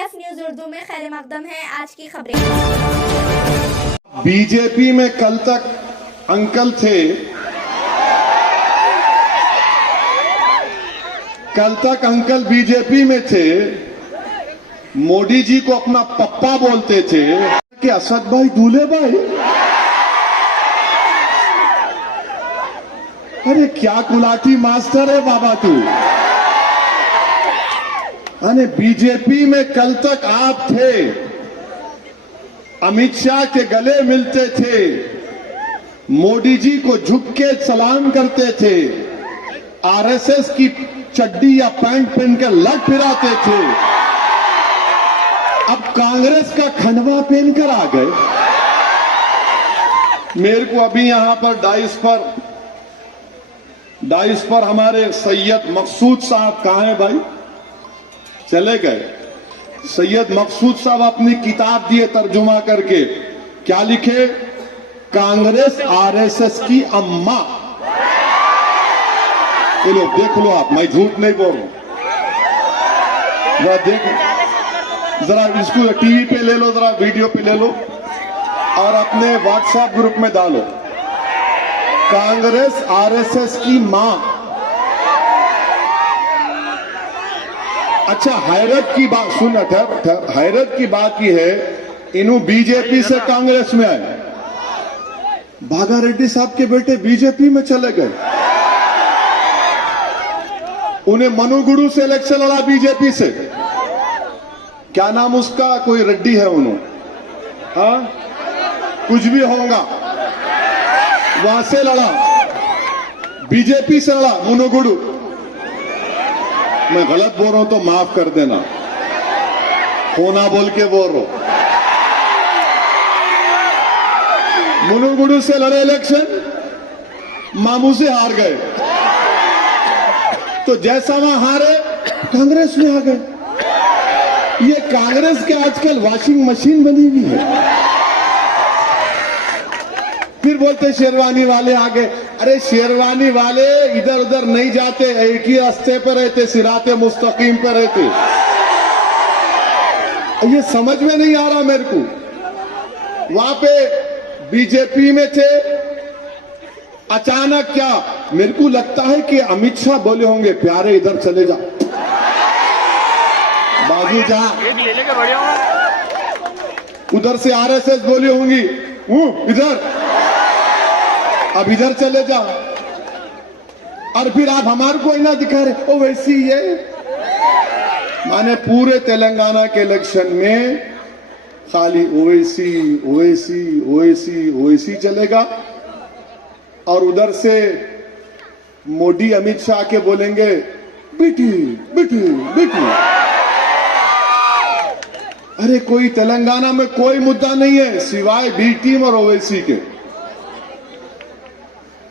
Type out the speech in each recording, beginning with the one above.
AF news Urdu में खैर मकदम है आज की खबरें। बीजेपी में कल तक अंकल थे, कल तक अंकल बीजेपी में थे, मोदी जी को अपना पप्पा बोलते थे कि असद भाई दूल्हे भाई। अरे क्या गुलाटी मास्टर है बाबा तू। अरे बीजेपी में कल तक आप थे, अमित शाह के गले मिलते थे, मोदी जी को झुक के सलाम करते थे, आरएसएस की चड्डी या पैंट पहनकर लट फिराते थे। अब कांग्रेस का खंडवा पहनकर आ गए। मेरे को अभी यहां पर डाइस पर हमारे सैयद मकसूद साहब कहां हैं भाई? चले गए। सैयद मकसूद साहब अपनी किताब दिए तर्जुमा करके, क्या लिखे? कांग्रेस आरएसएस की अम्मा। ये लो देख लो आप, मैं झूठ नहीं बोल रहा। जरा इसको टीवी पे ले लो, जरा वीडियो पे ले लो और अपने व्हाट्सएप ग्रुप में डालो। कांग्रेस आरएसएस की मां। अच्छा, हैरत की बात सुन, हैरत की बात यह है, इन्हों बीजेपी से कांग्रेस में आए। भागा रेड्डी साहब के बेटे बीजेपी में चले गए। उन्हें मनुगुरु से इलेक्शन लड़ा बीजेपी से। क्या नाम उसका? कोई रेड्डी है उन्होंने, हाँ कुछ भी होगा, वहां से लड़ा, बीजेपी से लड़ा मनुगुरु। मैं गलत बोल रहा हूं तो माफ कर देना, होना बोल के बोल रहा हूं। मुनुगुरु से लड़े इलेक्शन, मामू से हार गए, तो जैसा वहां हारे कांग्रेस में आ गए। ये कांग्रेस के आजकल वॉशिंग मशीन बनी हुई है। फिर बोलते शेरवानी वाले आ गए। अरे शेरवानी वाले इधर उधर नहीं जाते, एक ही रास्ते पर रहते, सिराते मुस्तकीम पर रहते। ये समझ में नहीं आ रहा मेरे को। वहां पे बीजेपी में थे, अचानक क्या, मेरे को लगता है कि अमित शाह बोले होंगे, प्यारे इधर चले जा, बाजू जा। उधर से आरएसएस बोली होंगी, इधर, अब इधर चले जा। और फिर आप हमारे को ना दिखा रहे, ओ वैसी ये। माने पूरे तेलंगाना के इलेक्शन में खाली ओवैसी ओवैसी ओवैसी ओवैसी चलेगा। और उधर से मोदी अमित शाह के बोलेंगे बेटी बेटी बेटी। अरे कोई तेलंगाना में कोई मुद्दा नहीं है सिवाय बी टीम और ओवैसी के।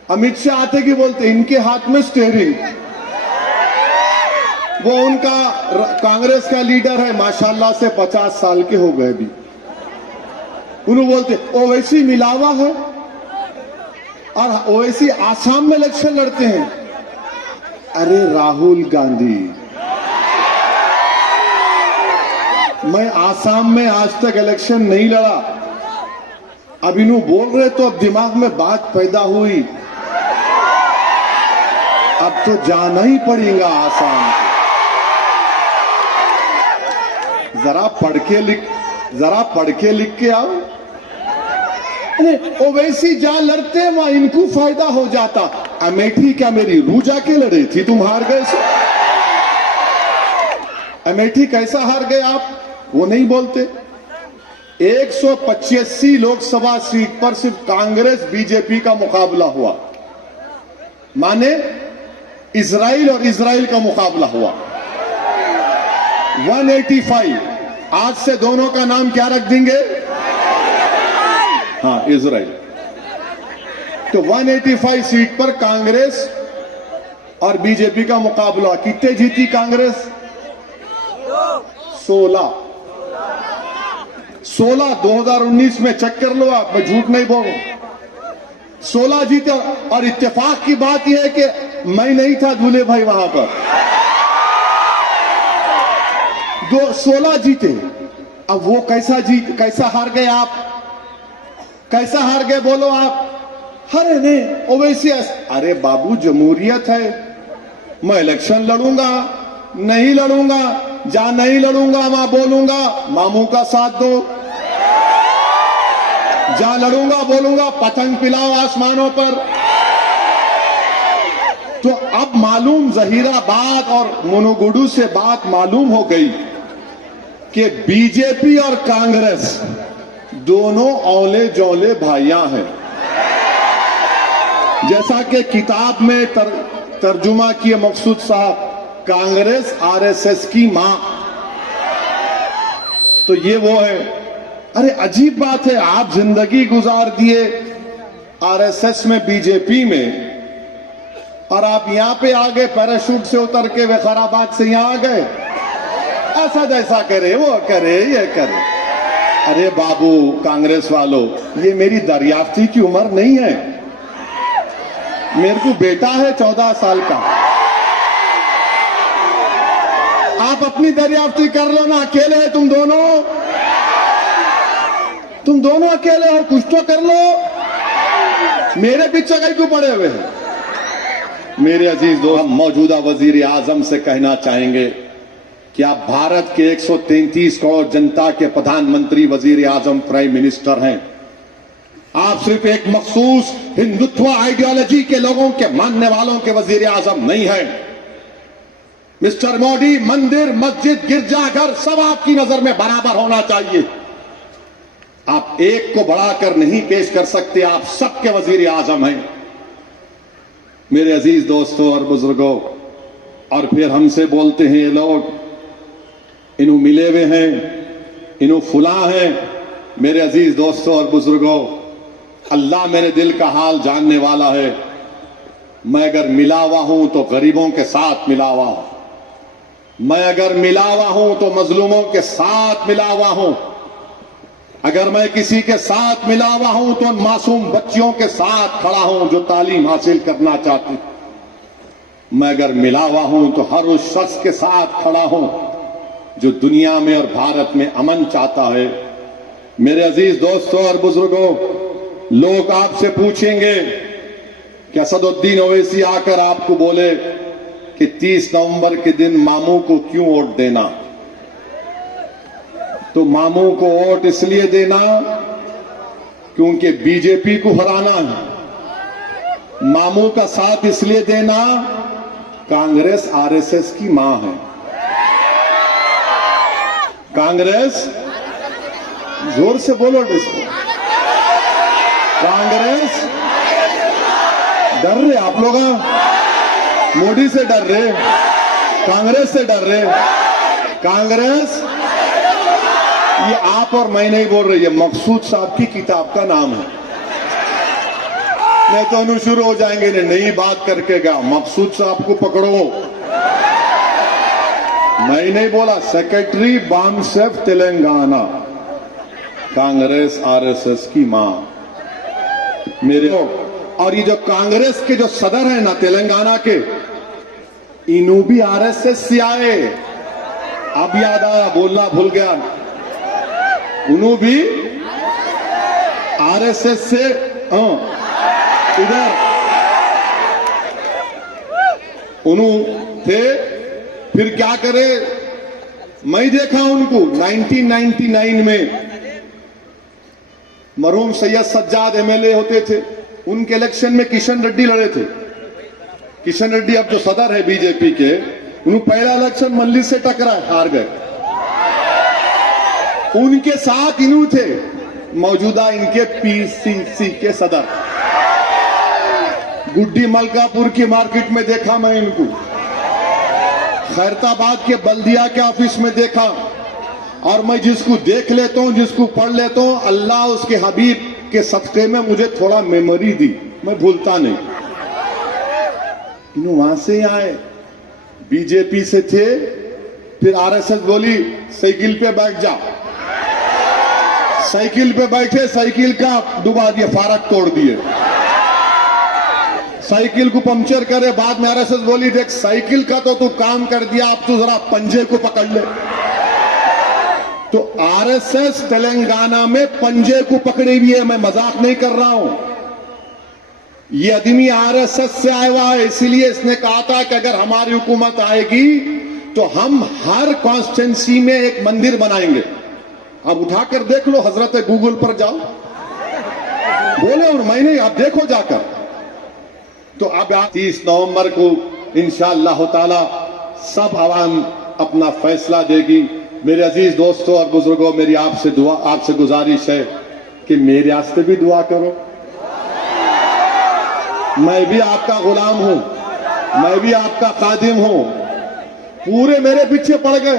अमित शाह आते कि बोलते इनके हाथ में स्टीयरिंग। वो उनका कांग्रेस का लीडर है, माशाल्लाह से 50 साल के हो गए भी। उन्होंने बोलते ओवैसी मिलावा है, और ओवैसी आसाम में इलेक्शन लड़ते हैं। अरे राहुल गांधी, मैं आसाम में आज तक इलेक्शन नहीं लड़ा। अब इन्हों बोल रहे तो अब दिमाग में बात पैदा हुई, अब तो जाना ही पड़ेगा आसाम। जरा पढ़ के लिख के आओ। अरे ओवैसी जहां लड़ते वहां इनको फायदा हो जाता। अमेठी क्या मेरी रू जाके लड़ी थी, तुम हार गए सो। अमेठी कैसा हार गए आप, वो नहीं बोलते। 185 लोकसभा सीट पर सिर्फ कांग्रेस बीजेपी का मुकाबला हुआ, माने इजराइल और इजराइल का मुकाबला हुआ। 185। आज से दोनों का नाम क्या रख देंगे? हाँ, इजराइल। तो 185 सीट पर कांग्रेस और बीजेपी का मुकाबला। कितने जीती कांग्रेस? 16। 2019 में चेक कर लो आप, मैं झूठ नहीं बोल रहा हूं। 16 जीते। और इत्तेफाक की बात यह है कि मैं नहीं था दूल्हे भाई वहां पर। 16 जीते। अब वो कैसा हार गए आप? कैसा हार गए बोलो आप? अरे नहीं ओवैसी, अरे बाबू जमहूरियत है, मैं इलेक्शन लड़ूंगा नहीं लड़ूंगा, जहां नहीं लड़ूंगा वहां बोलूंगा मामू का साथ दो, जहां लड़ूंगा बोलूंगा पतंग पिलाओ आसमानों पर। तो अब मालूम जहीराबाद और मुनुगुडू से बात मालूम हो गई कि बीजेपी और कांग्रेस दोनों औले जौले भाइयां हैं। जैसा कि किताब में तर्जुमा किए मकसूद साहब, कांग्रेस आरएसएस की मां, तो ये वो है। अरे अजीब बात है, आप जिंदगी गुजार दिए आरएसएस में बीजेपी में, और आप यहां पे आ गए पैराशूट से उतर के वकाराबाद से यहां आ गए, ऐसा जैसा करे वो करे ये करे। अरे बाबू कांग्रेस वालों, ये मेरी दरियाफ्ती की उम्र नहीं है, मेरे को बेटा है 14 साल का। आप अपनी दरियाफ्ती कर लो ना, अकेले हैं तुम दोनों अकेले हो, कुछ तो कर लो, मेरे पीछे कहीं क्यों पड़े हुए हैं? मेरे अजीज दोस्त, हम मौजूदा वजीर आजम से कहना चाहेंगे कि आप भारत के 133 करोड़ जनता के प्रधानमंत्री वजीर आजम प्राइम मिनिस्टर हैं। आप सिर्फ एक मखसूस हिंदुत्व आइडियोलॉजी के लोगों के मानने वालों के वजीर आजम नहीं है। मिस्टर मोदी, मंदिर मस्जिद गिरजाघर सब आपकी नजर में बराबर होना चाहिए। आप एक को बढ़ाकर नहीं पेश कर सकते, आप सबके वजीर आजम हैं। मेरे अजीज दोस्तों और बुजुर्गों, और फिर हमसे बोलते हैं ये लोग इन्हों मिले हुए हैं, इन्हों फुला हैं। मेरे अजीज दोस्तों और बुजुर्गों, अल्लाह मेरे दिल का हाल जानने वाला है। मैं अगर मिला हुआ हूं तो गरीबों के साथ मिला हुआ हूं, मैं अगर मिला हुआ हूं तो मजलूमों के साथ मिला हुआ हूं, अगर मैं किसी के साथ मिला हुआ हूं तो उन मासूम बच्चियों के साथ खड़ा हूं जो तालीम हासिल करना चाहती। मैं अगर मिला हुआ हूं तो हर उस शख्स के साथ खड़ा हूं जो दुनिया में और भारत में अमन चाहता है। मेरे अजीज दोस्तों और बुजुर्गों, लोग आपसे पूछेंगे कि असदुद्दीन ओवैसी आकर आपको बोले कि 30 नवंबर के दिन मामू को क्यों वोट देना, तो मामू को वोट इसलिए देना क्योंकि बीजेपी को हराना है। मामू का साथ इसलिए देना, कांग्रेस आरएसएस की मां है। कांग्रेस, जोर से बोलो इसको, कांग्रेस डर रहे आप लोग, मोदी से डर रहे, कांग्रेस से डर रहे। कांग्रेस, ये आप और मैं नहीं बोल रही है, मकसूद साहब की किताब का नाम है। नहीं तो उन्हें शुरू हो जाएंगे नई बात करके क्या, मकसूद साहब को पकड़ो। मैं नहीं बोला, सेक्रेटरी बामसेफ तेलंगाना, कांग्रेस आरएसएस की मां। मेरे और ये जो कांग्रेस के जो सदर है ना तेलंगाना के, इन्हों भी आरएसएस से आए। अब याद आया, बोलना भूल गया, उन्हों भी आरएसएस से इधर उन्हों थे। फिर क्या करे, मैं देखा उनको 1999 में मरहूम सैयद सज्जाद एमएलए होते थे, उनके इलेक्शन में किशन रेड्डी लड़े थे। किशन रेड्डी अब जो सदर है बीजेपी के, उन्होंने पहला इलेक्शन मल्ली से टकरा, हार गए। उनके साथ इन्हों थे मौजूदा इनके पीसीसी के सदर। गुड्डी मलकापुर की मार्केट में देखा मैं इनको, खैरताबाद के बल्दिया के ऑफिस में देखा। और मैं जिसको देख लेता हूं, जिसको पढ़ लेता हूं, अल्लाह उसके हबीब के सदक़े में मुझे थोड़ा मेमोरी दी, मैं भूलता नहीं। इन्हों वहां से आए, बीजेपी से थे, फिर आरएसएस बोली साइकिल पे बैठ जा, साइकिल पे बैठे, साइकिल का डुबा दिए, फारक तोड़ दिए, साइकिल को पंक्चर करे। बाद में आरएसएस बोली देख साइकिल का तो तू काम कर दिया, अब तू जरा पंजे को पकड़ ले। तो आरएसएस तेलंगाना में पंजे को पकड़े हुई है, मैं मजाक नहीं कर रहा हूं। ये आदमी आरएसएस से आया हुआ है, इसीलिए इसने कहा था कि अगर हमारी हुकूमत आएगी तो हम हर कॉन्स्टिट्यूंसी में एक मंदिर बनाएंगे। आप उठाकर देख लो, हजरत गूगल पर जाओ, बोले और मैं नहीं, आप देखो जाकर। तो अब 30 नवंबर को इंशाअल्लाह ताला सब आवाम अपना फैसला देगी। मेरे अजीज दोस्तों और बुजुर्गों, मेरी आपसे गुजारिश है कि मेरे वास्ते भी दुआ करो। मैं भी आपका गुलाम हूं, मैं भी आपका खादिम हूं। पूरे मेरे पीछे पड़ गए,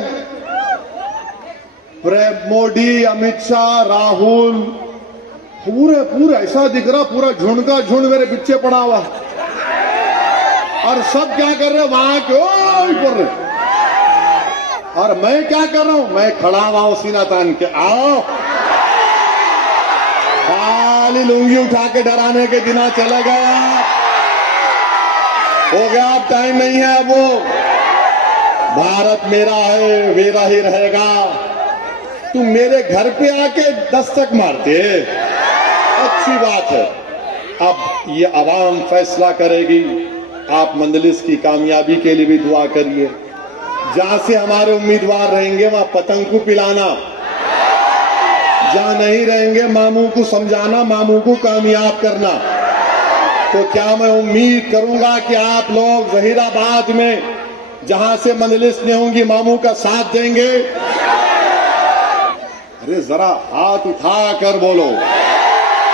मोदी, अमित शाह, राहुल, पूरे ऐसा दिख रहा, पूरा झुंड का झुंड मेरे पीछे पड़ा हुआ। और सब क्या कर रहे, वहां क्यों कर रहे, और मैं क्या कर रहा हूं, मैं खड़ा हुआ हूं सीना तान के। आओ, खाली लुंगी उठा के डराने के दिना चले गया, हो गया, अब टाइम नहीं है। अब वो भारत मेरा है, मेरा ही रहेगा। तुम मेरे घर पे आके दस्तक मारते, अच्छी बात है। अब ये आवाम फैसला करेगी। आप मंजलिस की कामयाबी के लिए भी दुआ करिए। जहां से हमारे उम्मीदवार रहेंगे वहां पतंग को पिलाना, जहां नहीं रहेंगे मामू को समझाना, मामू को कामयाब करना। तो क्या मैं उम्मीद करूंगा कि आप लोग जहीराबाद में जहां से मंजलिस नहीं होंगी मामू का साथ देंगे। अरे जरा हाथ उठा कर बोलो।